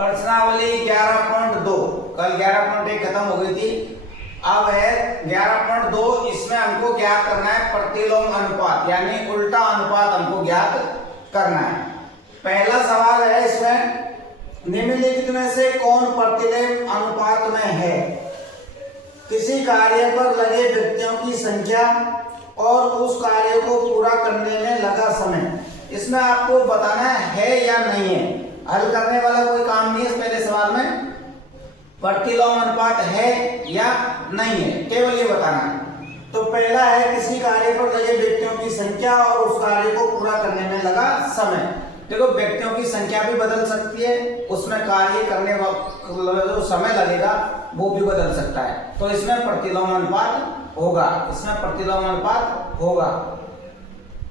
प्रश्नावली 11.2 कल 11.1 खत्म हो गई थी। अब है 11.2। इसमें हमको ज्ञात करना है प्रतिलोम अनुपात, यानी उल्टा अनुपात हमको ज्ञात करना है। पहला सवाल है इसमें, निम्नलिखित में से कौन प्रतिलोम अनुपात में है? किसी कार्य पर लगे व्यक्तियों की संख्या और उस कार्य को पूरा करने में लगा समय। इसमें आपको बताना है या नहीं है, हल करने वाला कोई काम नहीं है। पहले सवाल में प्रतिलोम अनुपात है या नहीं है, केवल ये बताना है। तो पहला है, किसी कार्य पर लगे व्यक्तियों की संख्या और उस कार्य को पूरा करने में लगा समय। देखो, व्यक्तियों की संख्या भी बदल सकती है, उसमें कार्य करने जो समय लगेगा वो भी बदल सकता है। तो इसमें प्रतिलोम अनुपात होगा, इसमें प्रतिलोम अनुपात होगा।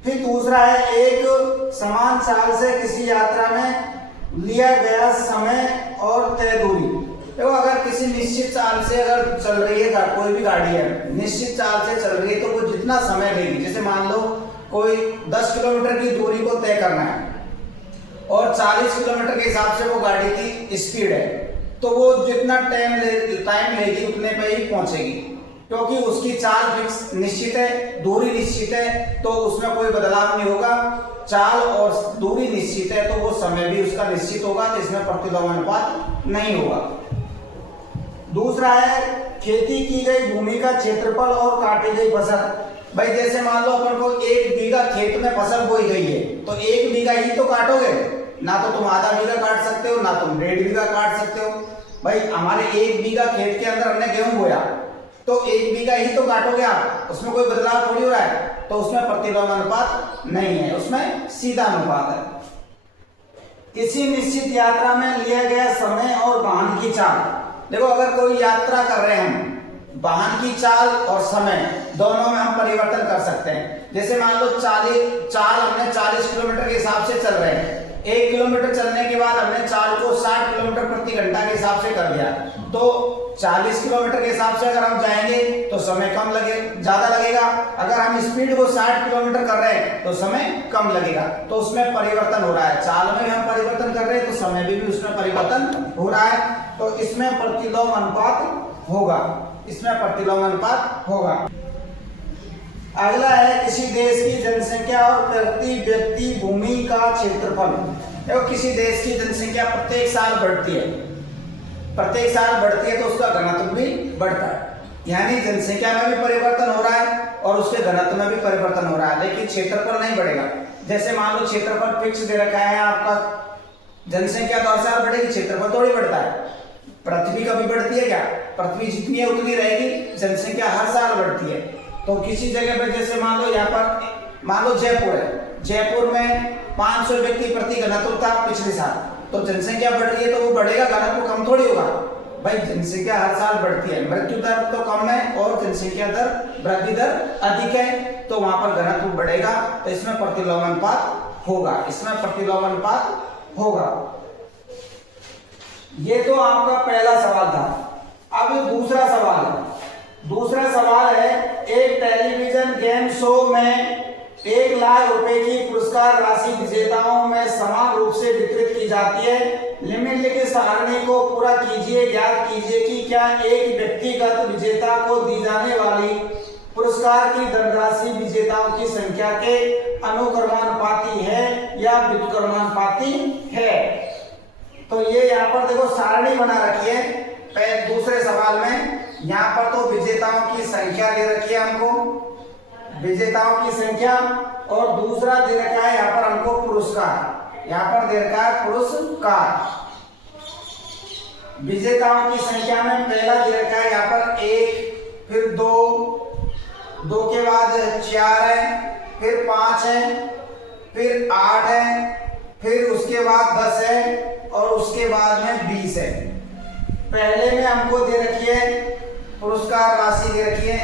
फिर दूसरा है, एक समान चाल से किसी यात्रा में लिया गया समय और तय दूरी। देखो, अगर किसी निश्चित चाल से अगर चल रही है कोई भी गाड़ी है, निश्चित चाल से चल रही है, तो वो जितना समय लेगी, जैसे मान लो कोई 10 किलोमीटर की दूरी को तय करना है और 40 किलोमीटर के हिसाब से वो गाड़ी की स्पीड है, तो वो जितना टाइम लेगी उतने पे ही पहुंचेगी, क्योंकि उसकी चाल फिक्स निश्चित है, दूरी निश्चित है, तो उसमें कोई बदलाव नहीं होगा। चाल और दूरी निश्चित है तो वो समय भी उसका निश्चित होगा, तो इसमें प्रतिलोम अनुपात नहीं होगा। दूसरा है, खेती की गई भूमि का क्षेत्रफल और काटी गई फसल। भाई जैसे मान लो अपन को 1 बीघा खेत में फसल बोई गई है, तो 1 बीघा ही तो काटोगे ना, तो तुम आधा बीघा काट सकते हो, ना तुम 1.5 बीघा काट सकते हो। भाई हमारे 1 बीघा खेत के अंदर हमने गेहूं बोया, तो 1 बीघा ही तो काटोगे आप, उसमें कोई बदलाव थोड़ी हो रहा है, तो उसमें प्रतिलोम अनुपात नहीं है, उसमें सीधा अनुपात है। किसी निश्चित यात्रा में लिया गया समय और वाहन की चाल। देखो, अगर कोई यात्रा कर रहे हैं, वाहन की चाल और समय दोनों में हम परिवर्तन कर सकते हैं। जैसे मान लो चाल हमने 40 किलोमीटर के हिसाब से चल रहे हैं, 1 किलोमीटर चलने के बाद हमने चाल को 60 किलोमीटर प्रति घंटा के हिसाब से कर दिया, तो 40 किलोमीटर के हिसाब से अगर हम जाएंगे तो समय ज्यादा लगेगा। अगर हम स्पीड को 60 किलोमीटर कर रहे हैं तो समय कम लगेगा, तो उसमें परिवर्तन हो रहा है। चाल में भी हम परिवर्तन कर रहे हैं तो समय भी उसमें परिवर्तन हो रहा है, तो इसमें प्रतिलोम अनुपात होगा, इसमें प्रतिलोम अनुपात होगा। अगला है, किसी देश की जनसंख्या और प्रति व्यक्ति भूमि का क्षेत्रफल। देखो, किसी देश की जनसंख्या प्रत्येक साल बढ़ती है, प्रत्येक साल बढ़ती है तो उसका घनत्व भी बढ़ता है, यानी जनसंख्या में भी परिवर्तन हो रहा है और उसके घनत्व में भी परिवर्तन हो रहा है, लेकिन क्षेत्रफल नहीं बढ़ेगा। जैसे मान लो क्षेत्रफल फिक्स दे रखा है आपका, जनसंख्या तो हर साल बढ़ेगी, क्षेत्रफल थोड़ी बढ़ता है। पृथ्वी कभी बढ़ती है क्या? पृथ्वी जितनी है उतनी रहेगी, जनसंख्या हर साल बढ़ती है। तो किसी जगह पे जैसे मान लो यहाँ पर मान लो जयपुर है, जयपुर में 500 व्यक्ति प्रति घनत्व था पिछले साल, तो जनसंख्या बढ़ रही है तो वो बढ़ेगा, घनत्व कम थोड़ी होगा। भाई जनसंख्या हर साल बढ़ती है, मृत्यु दर तो कम है और जनसंख्या दर वृद्धि दर अधिक है, तो वहां पर घनत्व बढ़ेगा, तो इसमें प्रतिलोम अनुपात होगा, इसमें प्रतिलोम अनुपात होगा। ये तो आपका पहला सवाल था। अब दूसरा सवाल है, एक टेलीविजन गेम शो में 1 लाख रुपए की पुरस्कार राशि विजेताओं में समान रूप से वितरित की जाती है। निम्नलिखित सारणी को पूरा कीजिए, ज्ञात कीजिए कि क्या एक व्यक्तिगत विजेता को दी जाने वाली पुरस्कार की धनराशि विजेताओं की संख्या के अनुक्रमानुपाती है या व्युत्क्रमानुपाती है। तो ये यहाँ पर देखो सारणी बना रखी है। दूसरे सवाल में यहाँ पर तो विजेताओं की संख्या दे रखी है हमको, विजेताओं की संख्या, और दूसरा दे रखा है यहाँ पर हमको पुरस्कार, यहाँ पर दे रखा है पुरस्कार। विजेताओं की संख्या में पहला दे रखा है यहाँ पर 1, फिर 2 के बाद 4 है, फिर 5 है, फिर 8 है, फिर उसके बाद 10 है और उसके बाद में 20 है। पहले में हमको दे रखी है पुरस्कार राशि दे रखी है,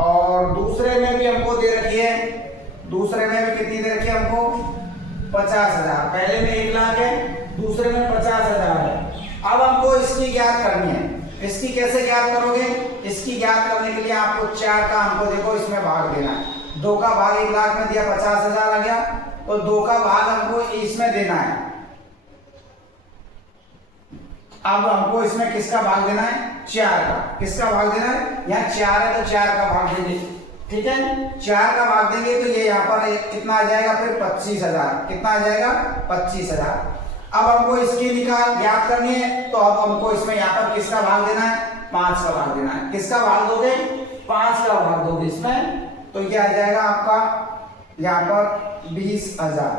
और दूसरे में भी हमको दे रखी है, दूसरे में भी कितनी दे रखी है हमको 50,000। पहले में 1 लाख है, दूसरे में 50,000 है। अब हमको इसकी ज्ञात करनी है। इसकी कैसे ज्ञात करोगे? इसकी ज्ञात करने के लिए आपको 4 का हमको देखो इसमें भाग देना है। 2 का भाग 1 लाख में दिया 50,000 आ गया, तो 2 का भाग हमको इसमें देना है। अब हमको इसमें किसका भाग देना है? 4 का। किसका भाग देना है? यहाँ 4 है तो 4 का भाग देंगे। ठीक है, 4 का भाग देंगे तो ये यहाँ पर कितना आ जाएगा? फिर 25,000। कितना आ जाएगा? 25,000। अब हमको इसकी निकाल ज्ञात करनी है तो अब हमको इसमें यहाँ पर किसका भाग देना है? 5 का भाग देना है। किसका भाग दोगे? 5 का भाग दोगे इसमें तो ये आ जाएगा आपका यहाँ पर 20,000।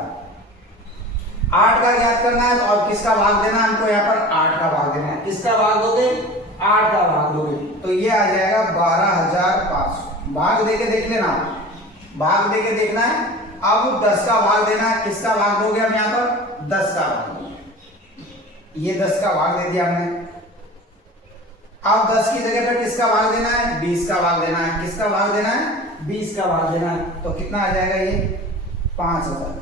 8 का ज्ञात करना है तो अब किसका भाग देना है? हमको यहाँ पर 8 का भाग देना है। किसका भाग दोगे? 8 का भाग दोगे तो ये आ जाएगा 12,500। भाग देके देख लेना, भाग देके देखना है। अब 10 का भाग देना है। किसका भाग दोगे? हम यहाँ पर 10 का भाग, ये 10 का भाग दे दिया हमने। अब 10 की जगह पर किसका भाग देना है? 20 का भाग देना है। किसका भाग देना है? 20 का भाग देना है तो कितना आ जाएगा? ये 5,000।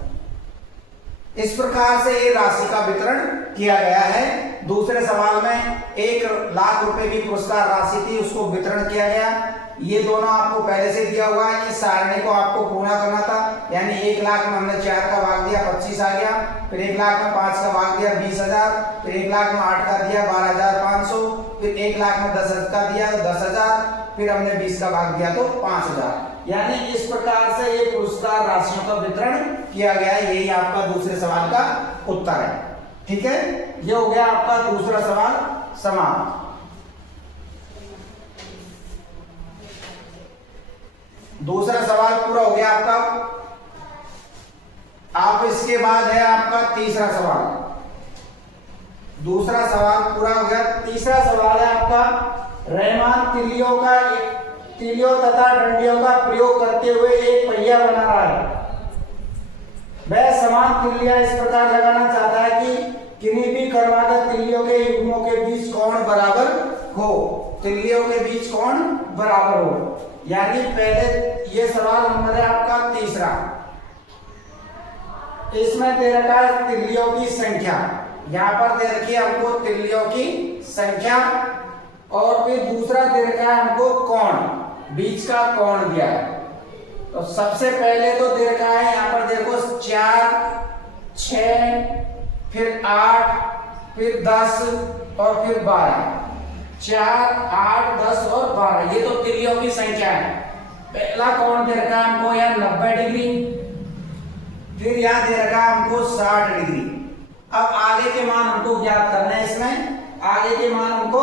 इस प्रकार से ये राशि का वितरण किया गया है। दूसरे सवाल में 1,00,000 रुपए की पुरस्कार राशि थी, उसको वितरण किया गया। ये दोनों आपको पहले से दिया हुआ है। इस सारणी को आपको पूरा करना था, यानी 1,00,000 में हमने 4 का भाग दिया 25 आ गया, फिर 1,00,000 में 5 का भाग दिया 20,000, फिर 1,00,000 में 8 का दिया 12,500, फिर 1,00,000 में 10 का दिया तो 10,000, फिर हमने 20 का भाग दिया तो 5,000। यानी इस प्रकार से ये पुरस्कार राशियों का वितरण किया गया है। यही आपका दूसरे सवाल का उत्तर है। ठीक है, ये हो गया आपका दूसरा सवाल समाप्त। दूसरा सवाल पूरा हो गया आपका। आप इसके बाद है आपका तीसरा सवाल। दूसरा सवाल पूरा हो गया। तीसरा सवाल है आपका रहमान तिल्लियों तथा डंडियों का प्रयोग करते हुए एक पहिया बना रहा है। वह समान तिल्लियां इस प्रकार लगाना चाहता है कि किन्हीं भी क्रमागत तिल्लियों के युग्मों के बीच कोण बराबर हो। तिल्लियों के बीच कोण बराबर हो, यानी पहले ये सवाल नंबर है आपका तीसरा। इसमें दे रखा है तिल्लियों की संख्या, यहां पर दे रखी है हमको तिल्लियों की संख्या, और फिर दूसरा दे रखा है हमको कोण, बीच का कोण दिया है। तो सबसे पहले तो दे रखा है यहां पर देखो 4, 6, फिर 8, फिर 10 और फिर 12। 4, 8, 10 और 12 ये तो तिल्लियों की संख्या है। पहला कोण दे रखा है हमको यहाँ 90 डिग्री, फिर यहाँ दे रखा है हमको 60 डिग्री। अब आगे के मान हमको ज्ञात करने हैं। इसमें आगे के मान हमको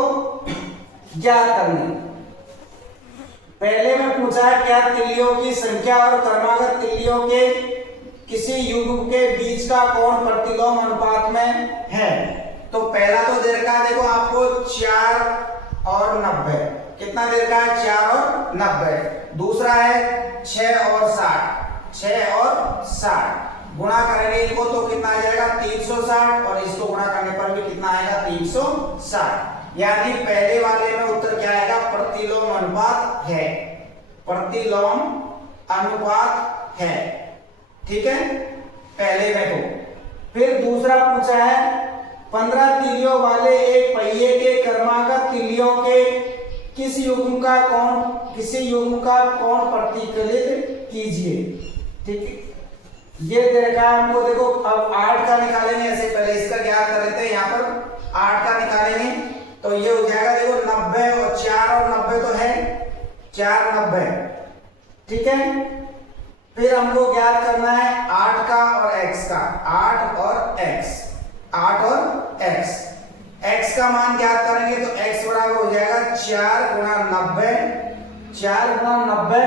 ज्ञात करने। पहले में पूछा है क्या तिल्लियों की संख्या और क्रमागत तिल्लियों के किसी युग्म के बीच का कोण प्रतिलोम अनुपात में है। तो पहला तो दे रखा है देखो आपको 4 और 90। कितना दे रखा है? 4 और 90। दूसरा है 6 और 60। 6 और 60 गुणा करेंगे इनको तो कितना आ जाएगा? 360, और इसको गुणा करने पर भी कितना आएगा? 360। यानी पहले वाले में उत्तर क्या आएगा? प्रतिलोम अनुपात है। प्रतिलोम अनुपात है। ठीक है, पहले में तो। फिर दूसरा पूछा है 15 तिल्लियों वाले एक पहिए के क्रमागत तिल्लियों के किसी युग्म का कोण प्रतिकलित कीजिए। ठीक है, ये दे रखा है हमको। देखो अब 8 का निकालेंगे, ऐसे पहले इसका ज्ञात कर लेते हैं। यहाँ पर 8 का निकालेंगे तो ये हो जाएगा देखो 90 और 4 और 90 तो है 4, 90। ठीक है, फिर हमको ज्ञात करना है 8 का और x का। 8 और x, 8 और x। x का मान ज्ञात करेंगे तो x बराबर हो जाएगा 4 गुणा 90। 4 गुणा 90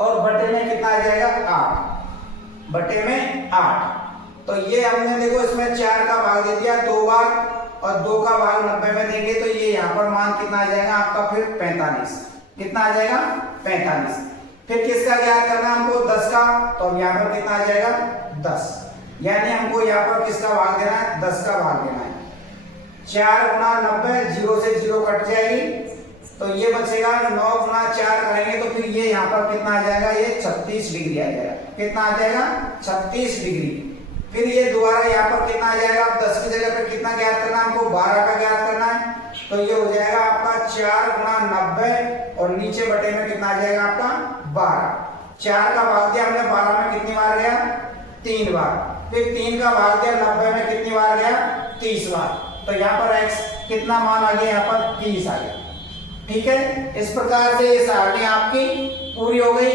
और बटे में कितना आ जाएगा? 8। बटे में 8। तो ये हमने देखो इसमें 4 का भाग दे दिया 2 बार, और 2 का भाग 90 में देंगे तो ये यहाँ पर मान कितना आ जाएगा आपका? फिर 45। कितना आ जाएगा? 45। फिर किसका ज्ञात करना है हमको? 10 का। तो अब यहाँ पर कितना आ जाएगा? 10। यानी हमको यहाँ पर किसका भाग देना है? 10 का भाग देना है। 4 गुणा 90, 0 से 0 कट जाएगी तो ये बचेगा। 9 गुणा 4 करेंगे तो फिर ये यहाँ पर कितना आ जाएगा? ये 36 डिग्री आ जाएगा। कितना आ जाएगा? 36 डिग्री। फिर ये दोबारा यहाँ पर कितना आ जाएगा? 10 की जगह पे कितना ज्ञात करना है हमको? 12 का ज्ञात करना है। तो ये हो जाएगा आपका 4 गुणा 90 और नीचे बटे में कितना आ जाएगा आपका? 12। 4 का भाग दिया हमने 12 में कितनी बार गया? 3 बार। फिर 3 का भाग दिया 90 में कितनी बार गया? 30 बार। तो यहाँ पर x कितना मान आ गया, यहाँ पर 30 आ गया। ठीक है, इस प्रकार से ये सारणी आपकी पूरी हो गई।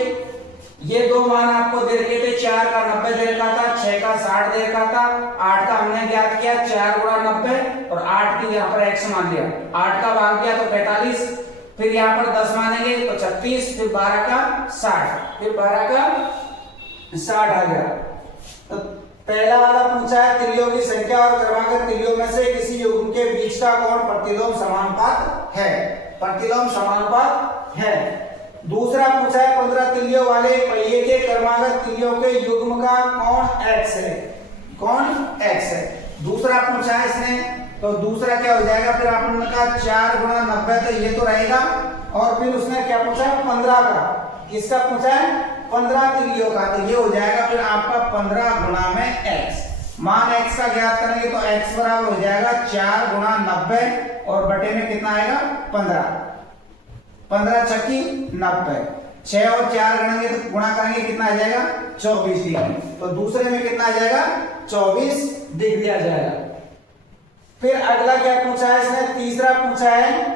ये दो मान आपको दे रखे थे, 4 का 90 दे रखा था, 6 का 60 दे रखा था, 8 का हमने ज्ञात किया 4 गुणा 90 और 8 की यहाँ पर x मान लिया, 8 का भाग किया तो 45, फिर यहाँ पर 10 मानेंगे तो 36, फिर 12 का 60, फिर 12 का 60 आ गया। तो पहला वाला पूछा है त्रिलों की संख्या और क्रमागत त्रिलों में से किसी युग्म के बीच का कोण प्रतिलोम समानुपात है, प्रतिलोम समानुपात है। दूसरा पूछा है 15 त्रिलों वाले पहिए के क्रमागत त्रिलों के युग्म का कोण x है, कोण x है। दूसरा पूछा है इसने, तो दूसरा क्या हो जाएगा, फिर आपने कहा 4 गुणा 90 तो ये तो रहेगा, और फिर उसने क्या पूछा 15 का, किसका पूछा है 15 त्रिलों का, तो ये हो जाएगा फिर आपका 15 गुणा में x। मान x का ज्ञात करेंगे तो x बराबर हो जाएगा 4 गुणा 90 और बटे में कितना आएगा 15, 15 छक्की 90, 6 और 4 गणेंगे तो गुणा करेंगे कितना आ जाएगा 24 डिग्री, तो दूसरे में कितना आ जाएगा 24 डिग्री आ जाएगा। फिर अगला क्या पूछा है इसने, तीसरा पूछा है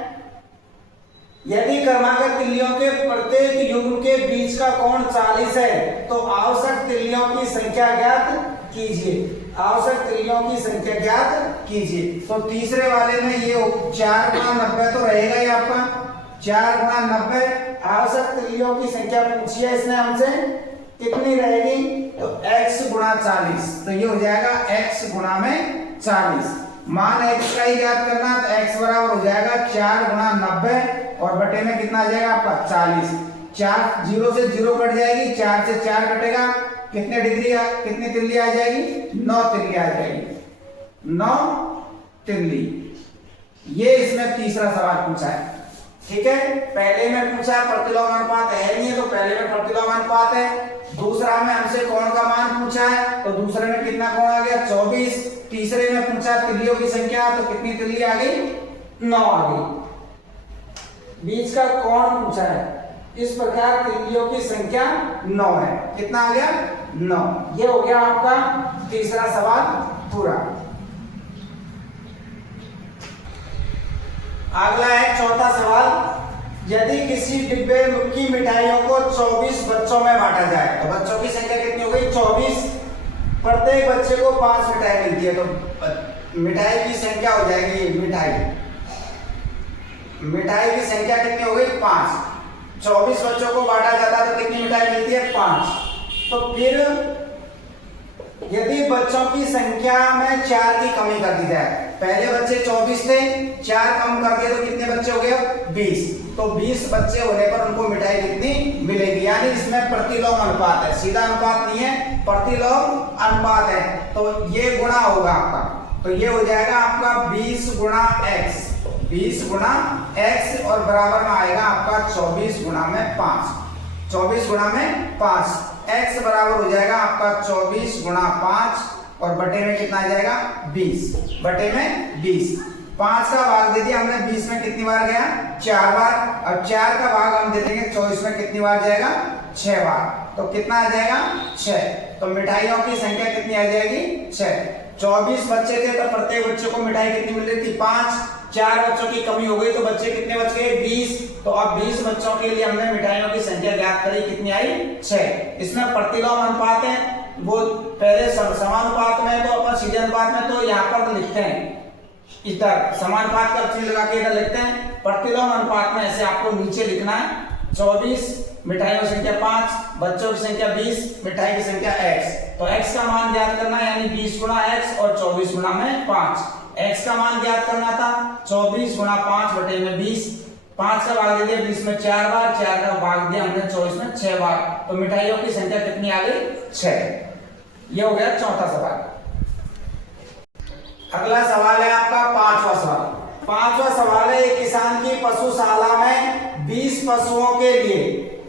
यदि क्रमागत त्रिलों के प्रत्येक युग्म के बीच का कोण 40 है तो आवश्यक त्रिलों की संख्या ज्ञात कीजिए, आवश्यक त्रिलों की संख्या ज्ञात कीजिए। तो तीसरे वाले में ये 4 गुणा 90 तो रहेगा ही आपका, 4 गुणा 90, आवश्यक त्रिलों की संख्या पूछी है इसने हमसे कितनी रहेगी, तो x गुणा 40, तो ये हो जाएगा x गुणा में 40। मान x का ही ज्ञात करना, तो x बराबर हो जाएगा 4 गुणा 90 और बटे में कितना आ जाएगा आपका 40, 4 0 से 0 कट जाएगी, 4 से 4 कटेगा, कितने डिग्री कितनी तिल्ली आ जाएगी 9 तिल्ली आ जाएगी, 9 तिल्ली। ये इसमें तीसरा सवाल पूछा है। ठीक है, पहले में पूछा प्रतिलोम अनुपात है नहीं है, तो पहले में प्रतिलोम अनुपात है। दूसरा में हमसे कोण का मान पूछा है, तो दूसरे में कितना कोण आ गया 24। तीसरे में पूछा त्रिलों की संख्या, तो कितनी तिल्ली आ गई 9 आ गई। बीच का कोण पूछा है, इस प्रकार त्रिलों की संख्या 9 है, कितना आ गया 9। ये हो गया आपका तीसरा सवाल पूरा। अगला है चौथा सवाल, यदि किसी डिब्बे की मिठाइयों को 24 बच्चों में बांटा जाए तो बच्चों की संख्या कितनी हो गई 24, प्रत्येक बच्चे को 5 मिठाई मिलती है, तो मिठाई की संख्या हो जाएगी, मिठाई की संख्या कितनी हो गई 5, 24 बच्चों को बांटा जाता है तो कितनी मिठाई मिलती है 5। तो फिर यदि बच्चों की संख्या में 4 की कमी कर दी जाए, पहले बच्चे 24 थे, 4 कम कर दिए तो कितने बच्चे हो गए 20, तो 20 बच्चे होने पर उनको मिठाई कितनी मिलेगी, यानी इसमें प्रतिलोम अनुपात है, सीधा अनुपात नहीं है, प्रतिलोम अनुपात है। तो ये गुणा होगा आपका, तो ये हो जाएगा आपका 20 गुणा x, 20 गुणा x और बराबर में आएगा आपका 24 गुणा में 5, 24 गुणा में 5, x बराबर हो जाएगा आपका 24 गुणा 5 और बटे में कितना आ जाएगा 20, बटे में 20। 5 का भाग दे दिया हमने 20 में कितनी बार गया 4 बार, और 4 का भाग हम दे देंगे 24 में कितनी बार जाएगा 6 बार, तो कितना आ जाएगा 6। तो मिठाइयों की संख्या कितनी आ जाएगी 6। 24 बच्चे थे तो प्रत्येक बच्चे को मिठाई कितनी मिल रही थी 5, 4 बच्चों की कमी हो गई तो बच्चे कितने बच गए 20, तो अब 20 बच्चों के लिए हमने मिठाइयों की संख्या ज्ञात करी, कितनी आई 6। इसमें प्रतिलोम अनुपात है, वो पहले समानुपात में तो अपन सीधे अनुपात में तो यहाँ पर लिखते हैं, इधर समानुपात का चिन्ह लगा के इधर लिखते हैं, प्रतिलोम अनुपात में ऐसे आपको नीचे लिखना है 24, मिठाइयों की संख्या 5, बच्चों की संख्या 20, मिठाई की संख्या x। तो x का मान ज्ञात करना है, यानी 20 गुणा x और 24 गुणा में 5। x का मान ज्ञात करना था 24 गुणा 5 बटे में 20, 5 का भाग दे दिया 20 में 4 बार, 4 का भाग दिया हमने 24 में 6 बार, तो मिठाइयों की संख्या कितनी आ गई 6। ये हो गया चौथा सवाल। अगला सवाल है आपका पांचवा सवाल। पांचवा सवाल है, एक किसान की पशुशाला में 20 पशुओं के लिए,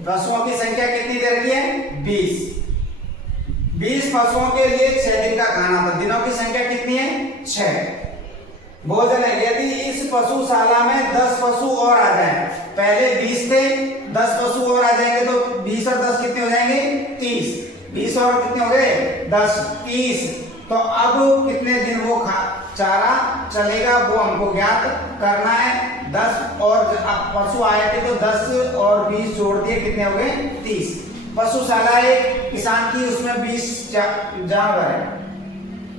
पशुओं की संख्या कितनी दे रखी है 20 पशुओं के लिए 6 दिन का खाना था, दिनों की संख्या कितनी है 6 भोजन है। यदि इस पशुशाला में 10 पशु और आ जाए, पहले 20 थे 10 पशु और आ जाएंगे तो 20 और 10 कितने हो जाएंगे 30, 20 और कितने हो गए 10, 30। तो अब कितने दिन वो चारा चलेगा वो हमको ज्ञात करना है। 10 और पशु आए थे तो 10 और 20 जोड़ दिए, कितने हो गए 30। पशुशाला एक किसान की, उसमें 20 जानवर है,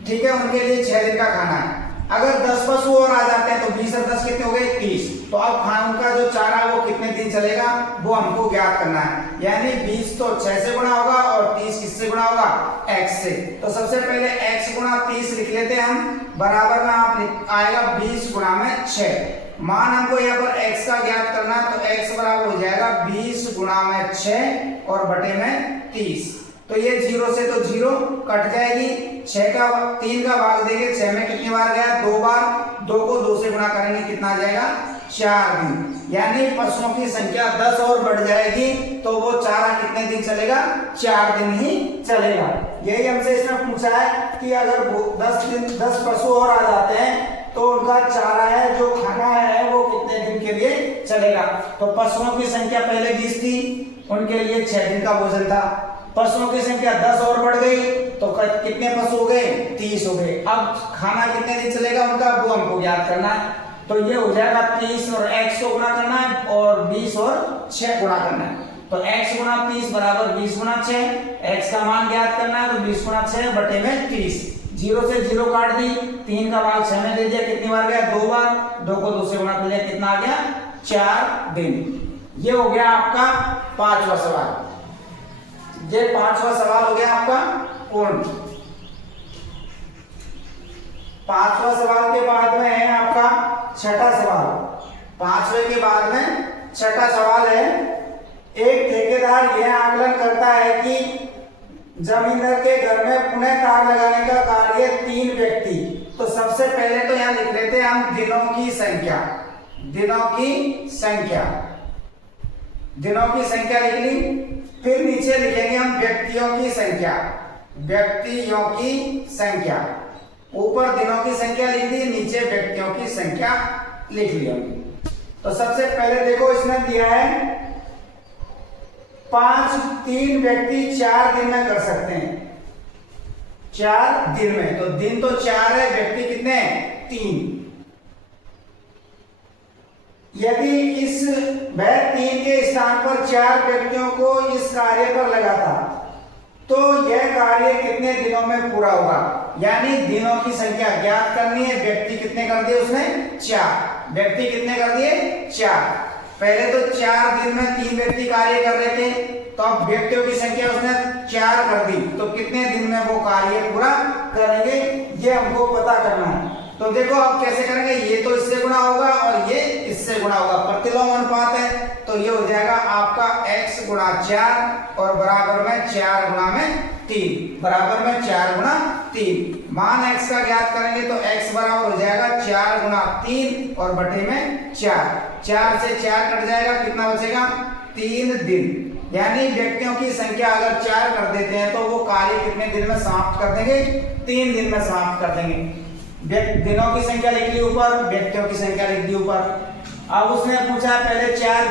ठीक है, उनके लिए 6 दिन का खाना है। अगर 10 पशु और आ जाते हैं तो 20 और 10 कितने हो गए 30। तो अब खान का जो चारा है वो कितने दिन चलेगा वो हमको ज्ञात करना है। यानी 20 तो 6 से गुणा होगा और 30 किससे गुणा होगा, x से। तो सबसे पहले x गुणा 30 लिख लेते हैं हम, बराबर में आप आएगा 20 गुणा में 6। मान हमको यहाँ पर x का ज्ञात करना है तो x बराबर हो जाएगा 20 गुणा में 6 और बटे में 30। तो ये 0 से तो 0 कट जाएगी, 6 का 3 का भाग देंगे, 6 में कितनी बार गया 2 बार, 2 को 2 से गुणा करेंगे कितना आ जाएगा 4 दिन। यानी पशुओं की संख्या 10 और बढ़ जाएगी तो वो चारा कितने दिन चलेगा, 4 दिन ही चलेगा। यही हमसे इसमें पूछा है कि अगर 10 पशु और आ जाते हैं तो उनका चारा है जो खाना है वो कितने दिन के लिए चलेगा। तो पशुओं की संख्या पहले 20 थी, उनके लिए 6 दिन का भोजन था। पशुओं की संख्या 10 और बढ़ गई तो कितने पशु हो गए 30 हो गए। अब खाना कितने दिन चलेगा उनका वो हमको ज्ञात करना है। तो ये हो जाएगा 30 और x को गुणा करना है और 20 और 6 गुणा करना है। तो x गुणा 30 बराबर 20 गुणा 6, x का मान ज्ञात करना है तो 20 गुणा 6 बटे में 30। 0 से 0 काट दी, 3 का भाग 6 में दे दिया, कितनी बार गया 2 बार, 2 को 2 से गुणा कर लिया, कितना आ गया 4 दिन। ये हो गया आपका 5वां सवाल। ये 5वां सवाल हो गया आपका पूर्ण। 5वां सवाल के बाद में है आपका 6ठा सवाल। 5वें के बाद में 6ठा सवाल है, एक ठेकेदार यह आकलन करता है कि जमींदार के घर में पुनः तार लगाने का कार्य 3 व्यक्ति। तो सबसे पहले तो यहां लिख लेते हैं हम दिनों की संख्या, दिनों की संख्या, दिनों की संख्या लिख ली। फिर नीचे लिखेंगे हम व्यक्तियों की संख्या, व्यक्तियों की संख्या। ऊपर दिनों की संख्या लिख दी, नीचे व्यक्तियों की संख्या लिख लिया। तो सबसे पहले देखो इसमें दिया है 3 व्यक्ति 4 दिन में कर सकते हैं, 4 दिन में। तो दिन तो 4 है, व्यक्ति कितने 3। यदि इस वह 3 के स्थान पर 4 व्यक्तियों को इस कार्य पर लगाता तो यह कार्य कितने दिनों में पूरा होगा। यानी दिनों की संख्या ज्ञात करनी है। व्यक्ति कितने कर दिए उसने 4, व्यक्ति कितने कर दिए 4। पहले तो 4 दिन में 3 व्यक्ति कार्य कर रहे थे, तो अब व्यक्तियों की संख्या उसने 4 कर दी, तो कितने दिन में वो कार्य पूरा करेंगे ये हमको पता करना है। तो देखो अब कैसे करेंगे, ये तो इससे गुणा होगा और ये इससे गुणा होगा, प्रतिलोम अनुपात है। तो ये हो जाएगा आपका x गुणा 4 और बराबर में 4 गुणा में 3, बराबर में 4 गुणा 3। मान x का ज्ञात करेंगे तो x बराबर हो जाएगा 4 गुणा 3 और बटे में 4। 4 से 4 कट जाएगा, कितना बचेगा 3 दिन। यानी व्यक्तियों की संख्या अगर 4 कर देते हैं तो वो कार्य कितने दिन में समाप्त कर देंगे 3 दिन में समाप्त कर देंगे। दिनों की संख्या लिख ली ऊपर, व्यक्तियों की संख्या लिख दी ऊपर। अब उसने पूछा पहले 4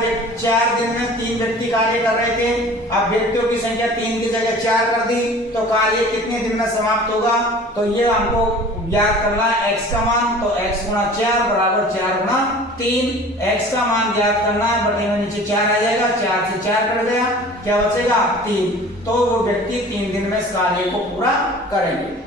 दिन में 3 व्यक्ति कार्य कर रहे थे, अब व्यक्तियों की संख्या 3 की जगह 4 कर दी तो कार्य कितने दिन में समाप्त होगा। तो ये हमको ज्ञात करना है x का मान, तो x गुणा 4 बराबर 4 गुणा 3। x का मान ज्ञात करना है, बटे में नीचे 4 आ जाएगा, 4 से 4 कट गया, क्या बचेगा 3। तो वो व्यक्ति 3 दिन में इस कार्य को पूरा करेंगे।